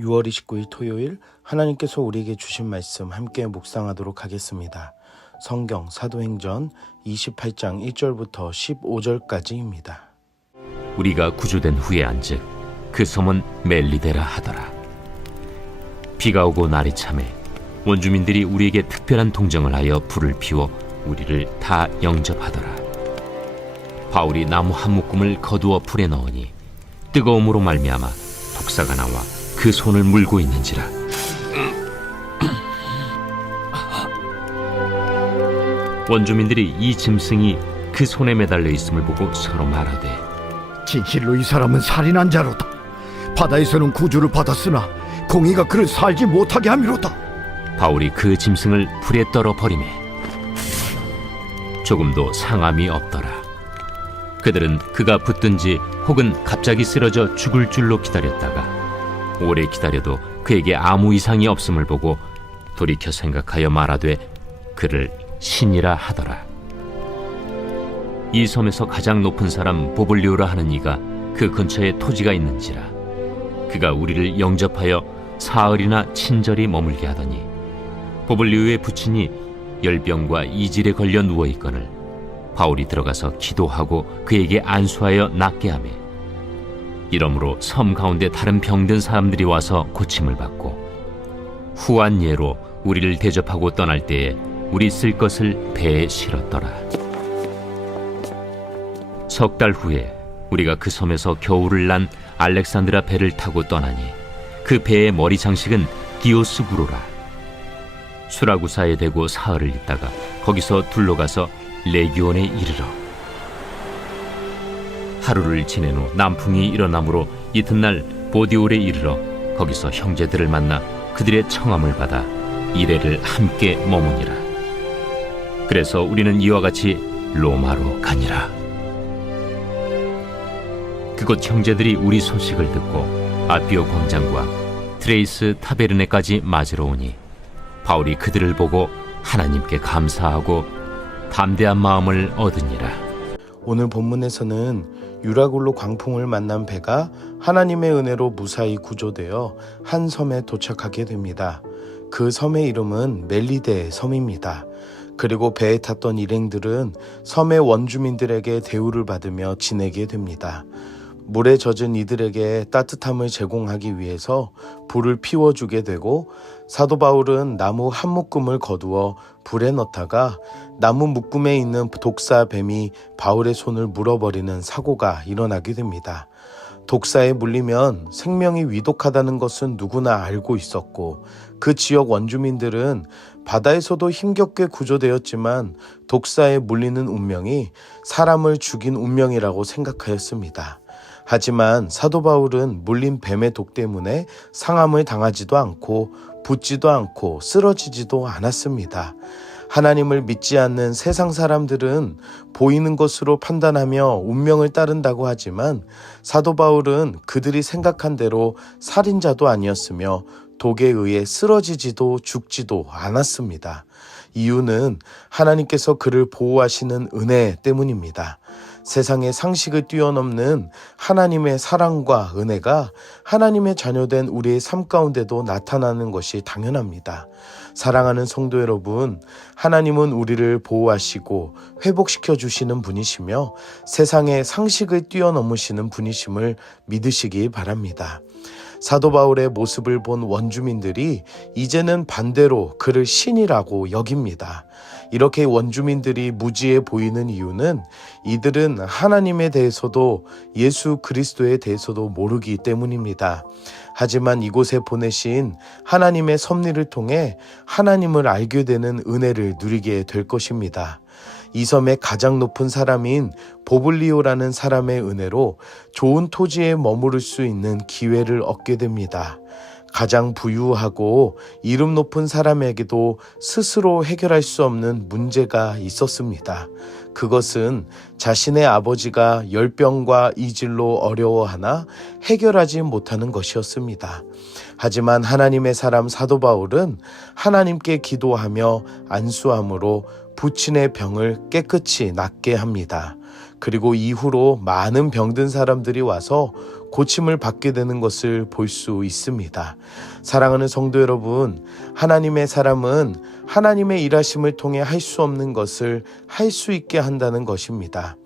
6월 29일 토요일 하나님께서 우리에게 주신 말씀 함께 묵상하도록 하겠습니다. 성경 사도행전 28장 1절부터 15절까지입니다. 우리가 구조된 후에 안즉 그 섬은 멜리데라 하더라. 비가 오고 날이 참에 원주민들이 우리에게 특별한 동정을 하여 불을 피워 우리를 다 영접하더라. 바울이 나무 한 묶음을 거두어 불에 넣으니 뜨거움으로 말미암아 독사가 나와 그 손을 물고 있는지라. 원주민들이 이 짐승이 그 손에 매달려 있음을 보고 서로 말하되, 진실로 이 사람은 살인한 자로다. 바다에서는 구주를 받았으나 공의가 그를 살지 못하게 함이로다. 바울이 그 짐승을 불에 떨어 버리매 조금도 상함이 없더라. 그들은 그가 붙든지 혹은 갑자기 쓰러져 죽을 줄로 기다렸다가 오래 기다려도 그에게 아무 이상이 없음을 보고 돌이켜 생각하여 말하되 그를 신이라 하더라. 이 섬에서 가장 높은 사람 보블리오라 하는 이가 그 근처에 토지가 있는지라. 그가 우리를 영접하여 사흘이나 친절히 머물게 하더니 보블리오의 부친이 열병과 이질에 걸려 누워있거늘 바울이 들어가서 기도하고 그에게 안수하여 낫게 하며 이러므로 섬 가운데 다른 병든 사람들이 와서 고침을 받고 후한 예로 우리를 대접하고 떠날 때에 우리 쓸 것을 배에 실었더라. 석 달 후에 우리가 그 섬에서 겨울을 난 알렉산드라 배를 타고 떠나니 그 배의 머리 장식은 디오스 구로라. 수라구사에 대고 사흘을 있다가 거기서 둘러가서 레기온에 이르러 하루를 지낸 후 남풍이 일어나므로 이튿날 보디올에 이르러 거기서 형제들을 만나 그들의 청함을 받아 이레를 함께 머무니라. 그래서 우리는 이와 같이 로마로 가니라. 그곳 형제들이 우리 소식을 듣고 아비오 광장과 트레이스 타베르네까지 맞으러 오니 바울이 그들을 보고 하나님께 감사하고 담대한 마음을 얻으니라. 오늘 본문에서는 유라굴로 광풍을 만난 배가 하나님의 은혜로 무사히 구조되어 한 섬에 도착하게 됩니다. 그 섬의 이름은 멜리데 섬입니다. 그리고 배에 탔던 일행들은 섬의 원주민들에게 대우를 받으며 지내게 됩니다. 물에 젖은 이들에게 따뜻함을 제공하기 위해서 불을 피워주게 되고 사도 바울은 나무 한 묶음을 거두어 불에 넣다가 나무 묶음에 있는 독사 뱀이 바울의 손을 물어버리는 사고가 일어나게 됩니다. 독사에 물리면 생명이 위독하다는 것은 누구나 알고 있었고 그 지역 원주민들은 바다에서도 힘겹게 구조되었지만 독사에 물리는 운명이 사람을 죽인 운명이라고 생각하였습니다. 하지만 사도 바울은 물린 뱀의 독 때문에 상함을 당하지도 않고 붓지도 않고 쓰러지지도 않았습니다. 하나님을 믿지 않는 세상 사람들은 보이는 것으로 판단하며 운명을 따른다고 하지만 사도 바울은 그들이 생각한 대로 살인자도 아니었으며 독에 의해 쓰러지지도 죽지도 않았습니다. 이유는 하나님께서 그를 보호하시는 은혜 때문입니다. 세상의 상식을 뛰어넘는 하나님의 사랑과 은혜가 하나님의 자녀된 우리의 삶 가운데도 나타나는 것이 당연합니다. 사랑하는 성도 여러분, 하나님은 우리를 보호하시고 회복시켜 주시는 분이시며 세상의 상식을 뛰어넘으시는 분이심을 믿으시기 바랍니다. 사도 바울의 모습을 본 원주민들이 이제는 반대로 그를 신이라고 여깁니다. 이렇게 원주민들이 무지해 보이는 이유는 이들은 하나님에 대해서도 예수 그리스도에 대해서도 모르기 때문입니다. 하지만 이곳에 보내신 하나님의 섭리를 통해 하나님을 알게 되는 은혜를 누리게 될 것입니다. 이 섬의 가장 높은 사람인 보블리오라는 사람의 은혜로 좋은 토지에 머무를 수 있는 기회를 얻게 됩니다. 가장 부유하고 이름 높은 사람에게도 스스로 해결할 수 없는 문제가 있었습니다. 그것은 자신의 아버지가 열병과 이질로 어려워하나 해결하지 못하는 것이었습니다. 하지만 하나님의 사람 사도 바울은 하나님께 기도하며 안수함으로 부친의 병을 깨끗이 낫게 합니다. 그리고 이후로 많은 병든 사람들이 와서 고침을 받게 되는 것을 볼 수 있습니다. 사랑하는 성도 여러분, 하나님의 사람은 하나님의 일하심을 통해 할 수 없는 것을 할 수 있게 한다는 것입니다.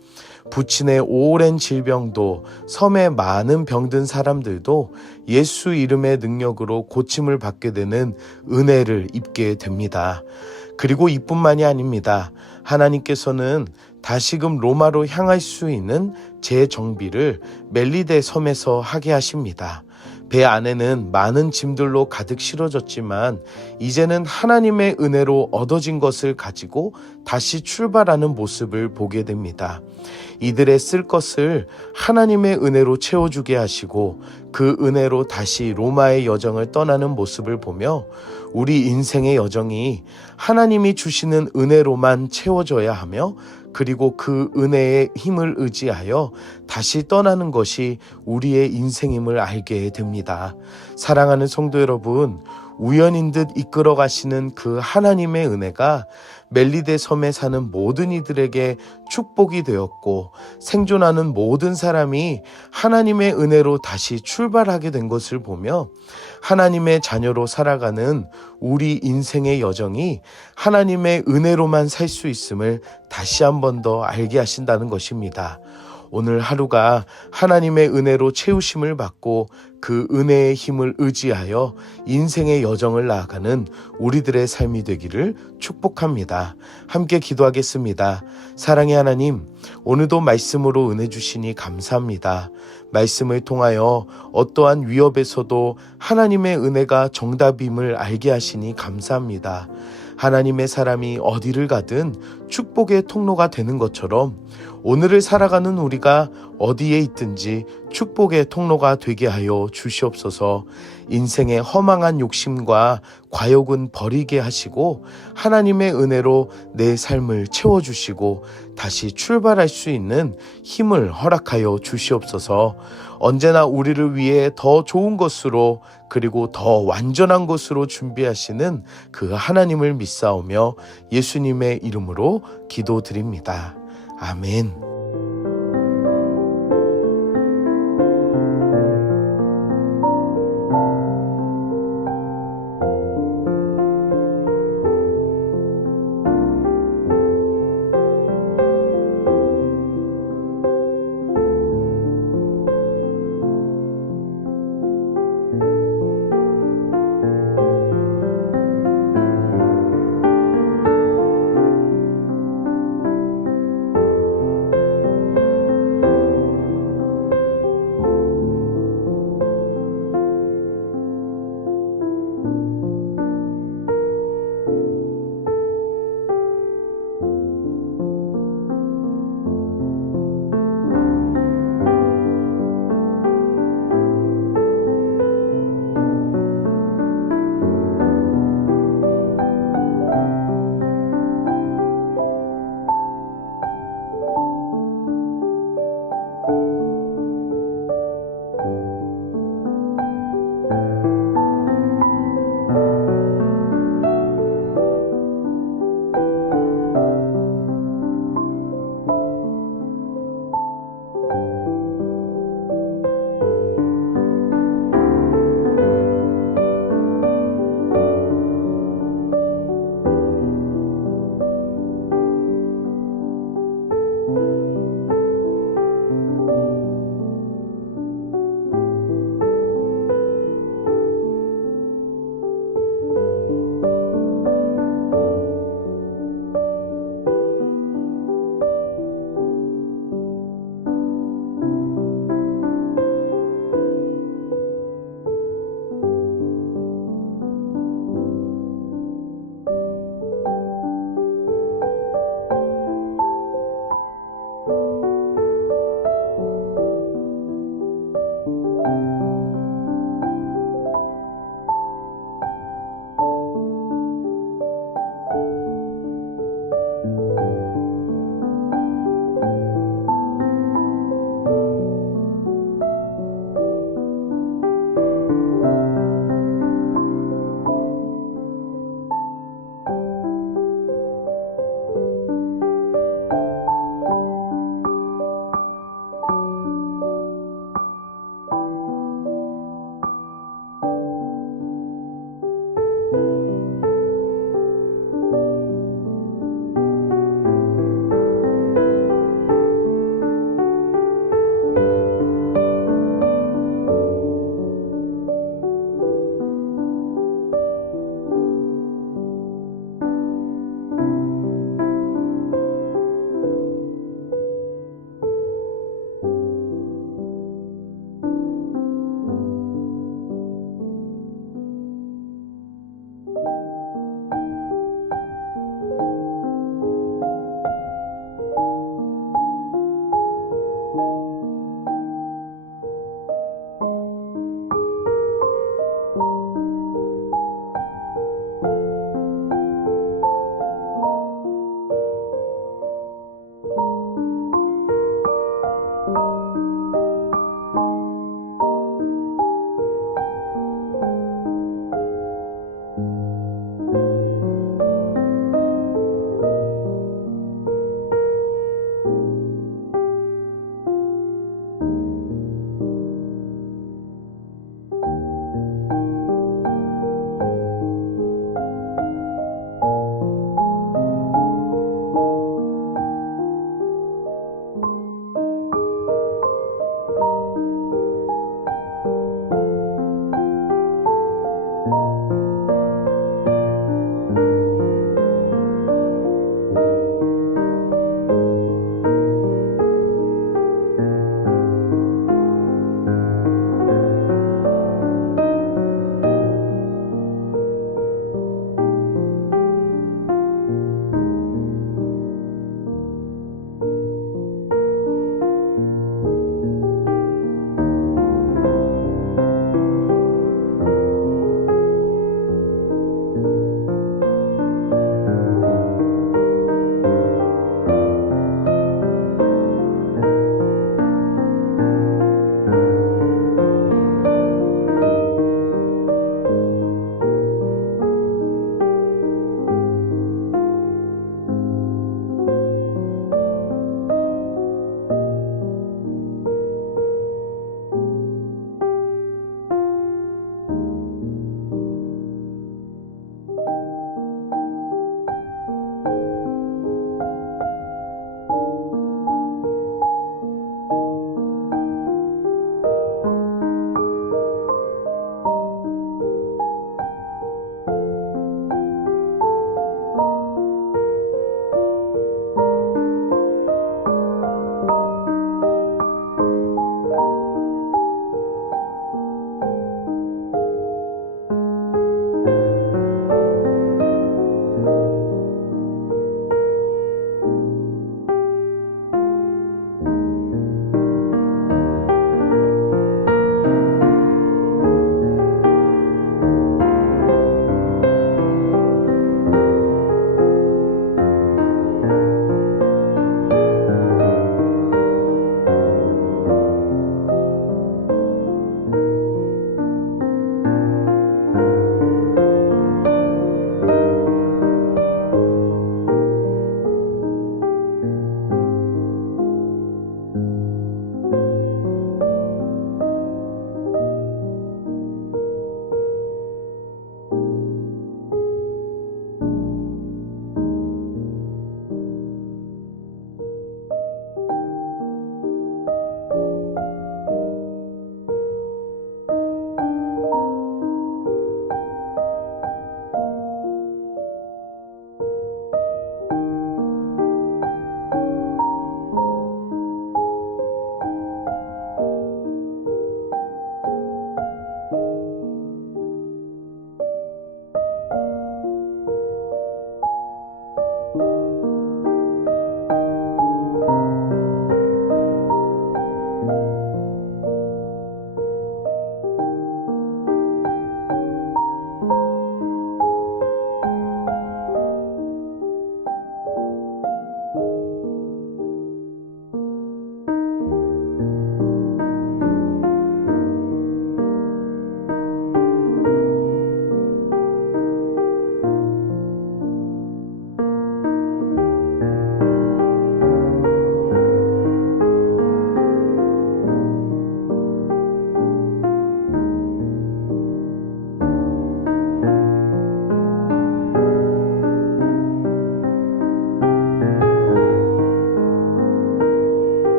부친의 오랜 질병도 섬에 많은 병든 사람들도 예수 이름의 능력으로 고침을 받게 되는 은혜를 입게 됩니다. 그리고 이뿐만이 아닙니다. 하나님께서는 다시금 로마로 향할 수 있는 재정비를 멜리데 섬에서 하게 하십니다. 배 안에는 많은 짐들로 가득 실어졌지만 이제는 하나님의 은혜로 얻어진 것을 가지고 다시 출발하는 모습을 보게 됩니다. 이들의 쓸 것을 하나님의 은혜로 채워주게 하시고 그 은혜로 다시 로마의 여정을 떠나는 모습을 보며 우리 인생의 여정이 하나님이 주시는 은혜로만 채워져야 하며 그리고 그 은혜의 힘을 의지하여 다시 떠나는 것이 우리의 인생임을 알게 됩니다. 사랑하는 성도 여러분, 우연인 듯 이끌어 가시는 그 하나님의 은혜가 멜리데 섬에 사는 모든 이들에게 축복이 되었고 생존하는 모든 사람이 하나님의 은혜로 다시 출발하게 된 것을 보며 하나님의 자녀로 살아가는 우리 인생의 여정이 하나님의 은혜로만 살 수 있음을 다시 한 번 더 알게 하신다는 것입니다. 오늘 하루가 하나님의 은혜로 채우심을 받고 그 은혜의 힘을 의지하여 인생의 여정을 나아가는 우리들의 삶이 되기를 축복합니다. 함께 기도하겠습니다. 사랑의 하나님, 오늘도 말씀으로 은혜 주시니 감사합니다. 말씀을 통하여 어떠한 위협에서도 하나님의 은혜가 정답임을 알게 하시니 감사합니다. 하나님의 사람이 어디를 가든 축복의 통로가 되는 것처럼 오늘을 살아가는 우리가 어디에 있든지 축복의 통로가 되게 하여 주시옵소서. 인생의 허망한 욕심과 과욕은 버리게 하시고 하나님의 은혜로 내 삶을 채워주시고 다시 출발할 수 있는 힘을 허락하여 주시옵소서. 언제나 우리를 위해 더 좋은 것으로 그리고 더 완전한 것으로 준비하시는 그 하나님을 믿사오며 예수님의 이름으로 기도드립니다. 아멘.